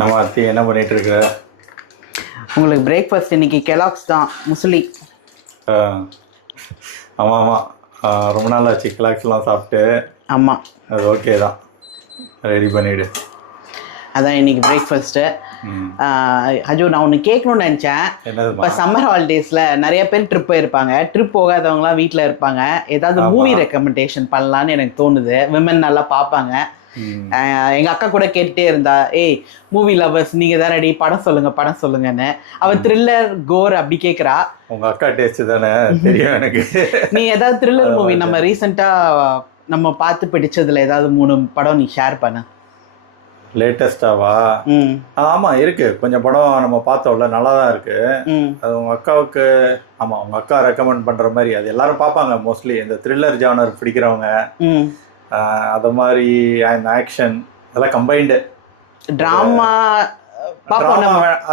நம்ம அத்தி என்ன பண்ணிட்டு இருக்க? உங்களுக்கு பிரேக்ஃபாஸ்ட் இன்னைக்கு கெலாக்ஸ் தான், முஸ்லி. ஆமாம் ஆமாம், ரொம்ப நாள் ஆச்சு கெலாக்ஸ்லாம் சாப்பிட்டு. ஆமாம், அது ஓகே தான், ரெடி பண்ணிவிடு. அதான் இன்னைக்கு பிரேக்ஃபாஸ்ட்டு. அஜோ, நான் ஒன்று கேட்கணும்னு நினச்சேன். இப்போ சம்மர் ஹாலிடேஸில் நிறைய பேர் ட்ரிப் போயிருப்பாங்க. ட்ரிப் போகாதவங்களாம் வீட்டில் இருப்பாங்க. ஏதாவது மூவி ரெக்கமெண்டேஷன் பண்ணலான்னு எனக்கு தோணுது. விமன் நல்லா பார்ப்பாங்க. எங்கள் அக்கா கூட கேட்டுட்டே இருந்தா, ஏய் மூவி லவர்ஸ் நீங்கள் தான் ரெடி, படம் சொல்லுங்க படம் சொல்லுங்கன்னு. அவள் த்ரில்லர் கோர் அப்படி கேட்குறா. உங்கள் அக்கா டேஸ்ட் தானே தெரியும் எனக்கு. நீ ஏதாவது த்ரில்லர் மூவி நம்ம ரீசெண்டாக நம்ம பார்த்து பிடிச்சதுல ஏதாவது 3 படம் நீ ஷேர் பண்ண. லேட்டஸ்டாவா? ஆமாம் இருக்கு, கொஞ்சம் படம் நம்ம பார்த்தோம்ல, நல்லா தான் இருக்கு. அது உங்கள் அக்காவுக்கு, ஆமாம் உங்கள் அக்கா ரெக்கமெண்ட் பண்ணுற மாதிரி அது எல்லாரும் பார்ப்பாங்க மோஸ்ட்லி. இந்த த்ரில்லர் ஜானர் பிடிக்கிறவங்க, அது மாதிரி ஆக்ஷன் அதெல்லாம் கம்பைன்டு. ட்ராமா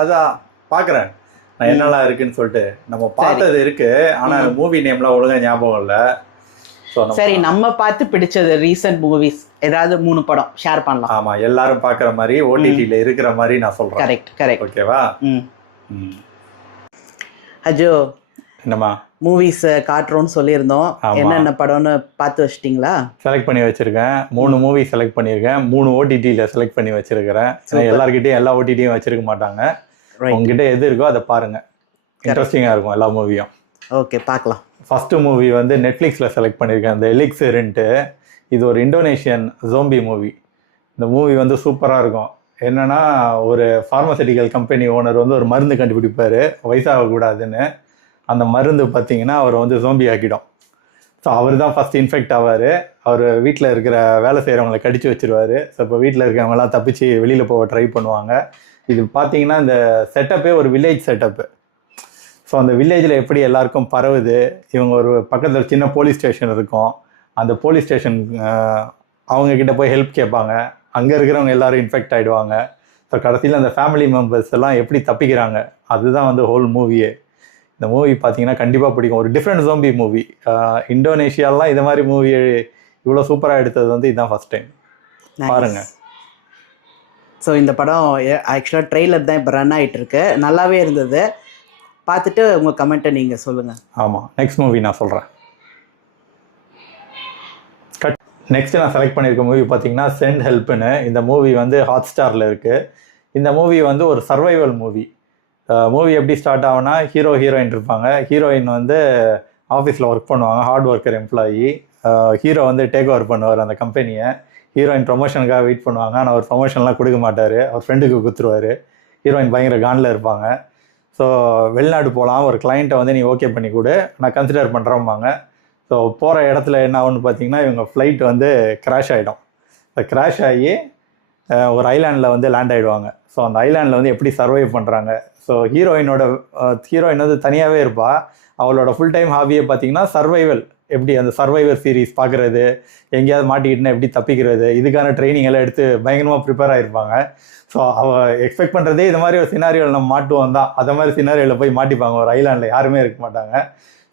அதான் பார்க்குறேன் நான் என்னெல்லாம் இருக்குன்னு சொல்லிட்டு. நம்ம பார்த்தது இருக்கு, ஆனால் மூவி நேம்லாம் ஒழுங்காக ஞாபகம் இல்லை. சரி, நம்ம பார்த்து பிடிச்சது ரீசன்ட் மூவிஸ் ஏதாவது 3 படம் ஷேர் பண்ணலாம். ஆமா, எல்லாரும் பார்க்குற மாதிரி ஓடிடியில் இருக்கிற மாதிரி நான் சொல்றேன். Correct correct. ஓகேவா? அஜோ, என்னம்மா மூவிஸ் காட்டுறோன்னு சொல்லியிருந்தோம். என்னென்ன படம்னு பார்த்து வச்சிட்டிங்களா? செலக்ட் பண்ணி வச்சிருக்கேன். 3 மூவி செலக்ட் பண்ணியிருக்கேன். 3 ஓடிடியில் செலக்ட் பண்ணி வச்சிருக்கிறேன். எல்லாருக்கிட்டையும் எல்லா ஓடிடியும் வச்சிருக்க மாட்டாங்க. உங்ககிட்ட எது இருக்கோ அதை பாருங்க, இன்ட்ரெஸ்டிங்காக இருக்கும் எல்லா மூவியும். ஓகே, பார்க்கலாம். ஃபஸ்ட்டு மூவி வந்து நெட்ஃப்ளிக்ஸில் செலக்ட் பண்ணியிருக்கேன், இந்த எலிக்ஸிர்ன்ட்டு. இது ஒரு இந்தோனேஷியன் ஜோம்பி மூவி. இந்த மூவி வந்து சூப்பராக இருக்கும். என்னென்னா, ஒரு ஃபார்மசூட்டிக்கல் கம்பெனி ஓனர் வந்து ஒரு மருந்து கண்டுபிடிப்பார் வயசாகக்கூடாதுன்னு. அந்த மருந்து பார்த்திங்கன்னா அவரை வந்து ஜோம்பி ஆக்கிடும். ஸோ அவர் தான் ஃபஸ்ட் இன்ஃபெக்ட் ஆவார். அவர் வீட்டில் இருக்கிற வேலை செய்கிறவங்களை கடிச்சு வச்சுருவார். ஸோ இப்போ வீட்டில் இருக்கிறவங்களாம் தப்பிச்சு வெளியில் போக ட்ரை பண்ணுவாங்க. இது பார்த்திங்கன்னா இந்த செட்டப்பே ஒரு வில்லேஜ் செட்டப்பு. ஸோ அந்த வில்லேஜில் எப்படி எல்லாருக்கும் பரவுது. இவங்க ஒரு பக்கத்தில் ஒரு சின்ன போலீஸ் ஸ்டேஷன் இருக்கும். அந்த போலீஸ் ஸ்டேஷன் அவங்கக்கிட்ட போய் ஹெல்ப் கேட்பாங்க. அங்கே இருக்கிறவங்க எல்லோரும் இன்ஃபெக்ட் ஆகிடுவாங்க. ஸோ கடைசியில் அந்த ஃபேமிலி மெம்பர்ஸ் எல்லாம் எப்படி தப்பிக்கிறாங்க, அதுதான் வந்து ஹோல் மூவியே. இந்த மூவி பார்த்தீங்கன்னா கண்டிப்பாக பிடிக்கும். ஒரு டிஃப்ரெண்ட் ஜோம்பி மூவி. இந்தோனேஷியாலாம் இது மாதிரி மூவி இவ்வளோ சூப்பராக எடுத்தது வந்து இதுதான் ஃபஸ்ட் டைம். பாருங்கள். ஸோ இந்த படம் ஆக்சுவலாக ட்ரெய்லர் தான் இப்போ ரன் ஆகிட்டு இருக்கு. நல்லாவே இருந்தது. பார்த்துட்டு உங்கள் கமெண்ட்டை நீங்கள் சொல்லுங்கள். ஆமாம், நெக்ஸ்ட் மூவி நான் சொல்கிறேன். நெக்ஸ்ட்டு நான் செலக்ட் பண்ணியிருக்க மூவி பார்த்தீங்கன்னா சென்ட் ஹெல்ப்னு. இந்த மூவி வந்து ஹாட்ஸ்டாரில் இருக்குது. இந்த மூவி வந்து ஒரு சர்வைவல் மூவி. மூவி எப்படி ஸ்டார்ட் ஆகுனா, ஹீரோயின் இருப்பாங்க. ஹீரோயின் வந்து ஆஃபீஸில் ஒர்க் பண்ணுவாங்க, ஹார்ட் ஒர்க்கர் எம்ப்ளாயி. ஹீரோ வந்து டேக் ஓவர் பண்ணுவார் அந்த கம்பெனியை. ஹீரோயின் ப்ரொமோஷனுக்காக வெயிட் பண்ணுவாங்க, ஆனால் அவர் ப்ரொமோஷன்லாம் கொடுக்க மாட்டார். அவர் ஃப்ரெண்டுக்கு கொடுத்துருவார். ஹீரோயின் பயங்கர காண்டில் இருப்பாங்க. ஸோ வெளிநாடு போகலாம், ஒரு கிளைண்ட்டை வந்து நீ ஓகே பண்ணி கொடு, நான் கன்சிடர் பண்ணுறோம்பாங்க. ஸோ போகிற இடத்துல என்ன ஆகுன்னு பார்த்தீங்கன்னா, இவங்க ஃப்ளைட் வந்து கிராஷ் ஆகிடும். கிராஷ் ஆகி ஒரு ஐலாண்டில் வந்து லேண்ட் ஆகிடுவாங்க. ஸோ அந்த ஐலாண்டில் வந்து எப்படி சர்வைவ் பண்ணுறாங்க. ஸோ ஹீரோயின் வந்து தனியாகவே இருப்பாள். அவளோட ஃபுல் டைம் ஹாபியை பார்த்தீங்கன்னா சர்வைவல். எப்படி அந்த சர்வைவர் சீரீஸ் பார்க்குறது, எங்கேயாவது மாட்டிக்கிட்டுனா எப்படி தப்பிக்கிறது, இதுக்கான ட்ரைனிங் எல்லாம் எடுத்து பயங்கரமாக ப்ரிப்பேர் ஆகிருப்பாங்க. ஸோ அவள் எக்ஸ்பெக்ட் பண்ணுறதே இது மாதிரி ஒரு சினாரியோவில் நம்ம மாட்டுவோம் தான். அதை மாதிரி சினாரியோவில் போய் மாட்டிப்பாங்க. ஒரு ஐலாண்டில் யாருமே இருக்க மாட்டாங்க.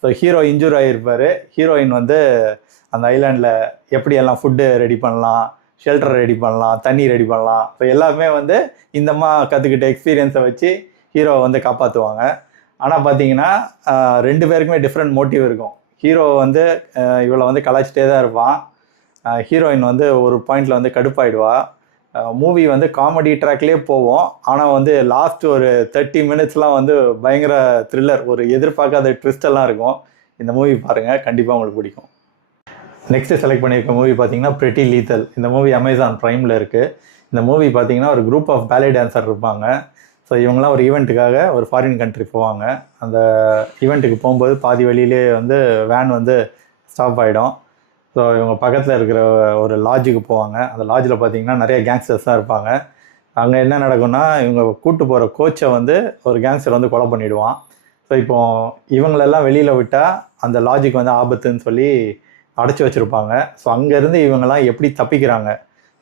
ஸோ ஹீரோ இன்ஜூர் ஆகியிருப்பார். ஹீரோயின் வந்து அந்த ஐலாண்டில் எப்படியெல்லாம் ஃபுட்டு ரெடி பண்ணலாம், ஷெல்டர் ரெடி பண்ணலாம், தண்ணி ரெடி பண்ணலாம், ஸோ எல்லாமே வந்து இந்தம்மா கற்றுக்கிட்ட எக்ஸ்பீரியன்ஸை வச்சு ஹீரோவை வந்து காப்பாற்றுவாங்க. ஆனால் பார்த்தீங்கன்னா 2 பேருக்குமே டிஃப்ரெண்ட் மோட்டிவ் இருக்கும். ஹீரோ வந்து இவளை வந்து கலாய்ச்சிட்டே தான் இருப்பான். ஹீரோயின் வந்து ஒரு பாயிண்டில் வந்து கடுப்பாயிடுவா. மூவி வந்து காமெடி ட்ராக்லேயே போவோம். ஆனால் வந்து லாஸ்ட் ஒரு 30 மினிட்ஸ்லாம் வந்து பயங்கர த்ரில்லர், ஒரு எதிர்பார்க்காத ட்விஸ்டெல்லாம் இருக்கும். இந்த மூவி பாருங்கள், கண்டிப்பாக உங்களுக்கு பிடிக்கும். நெக்ஸ்ட்டு செலக்ட் பண்ணியிருக்க மூவி பார்த்தீங்கன்னா பிரிட்டி லீத்தல். இந்த மூவி அமேசான் ப்ரைமில் இருக்குது. இந்த மூவி பார்த்தீங்கன்னா ஒரு குரூப் ஆஃப் பேலே டான்ஸர் இருப்பாங்க. ஸோ இவங்களாம் ஒரு ஈவெண்ட்டுக்காக ஒரு ஃபாரின் கண்ட்ரி போவாங்க. அந்த ஈவெண்ட்டுக்கு போகும்போது பாதி வழியிலே வந்து வேன் வந்து ஸ்டாப் ஆகிடும். ஸோ இவங்க பக்கத்தில் இருக்கிற ஒரு லாட்ஜுக்கு போவாங்க. அந்த லாட்ஜில் பார்த்தீங்கன்னா நிறைய கேங்ஸ்டர்ஸ் தான் இருப்பாங்க. அங்கே என்ன நடக்கும்னா, இவங்க கூப்பிட்டு போகிற கோச்சை வந்து ஒரு கேங்ஸ்டர் வந்து கொலை பண்ணிவிடுவான். ஸோ இப்போது இவங்களெல்லாம் வெளியில் விட்டால் அந்த லாட்ஜுக்கு வந்து ஆபத்துன்னு சொல்லி அடைச்சி வச்சுருப்பாங்க. ஸோ அங்கேருந்து இவங்கெல்லாம் எப்படி தப்பிக்கிறாங்க.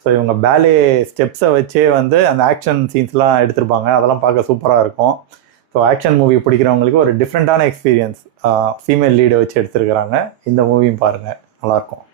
ஸோ இவங்க பேலே ஸ்டெப்ஸை வச்சே வந்து அந்த ஆக்ஷன் சீன்ஸ்லாம் எடுத்திருப்பாங்க. அதெல்லாம் பார்க்க சூப்பராக இருக்கும். ஸோ ஆக்ஷன் மூவி பிடிக்கிறவங்களுக்கு ஒரு டிஃப்ரெண்ட்டான எக்ஸ்பீரியன்ஸ். ஃபீமேல் லீடை வச்சு எடுத்துருக்கிறாங்க. இந்த மூவியும் பாருங்கள், நல்லாயிருக்கும்.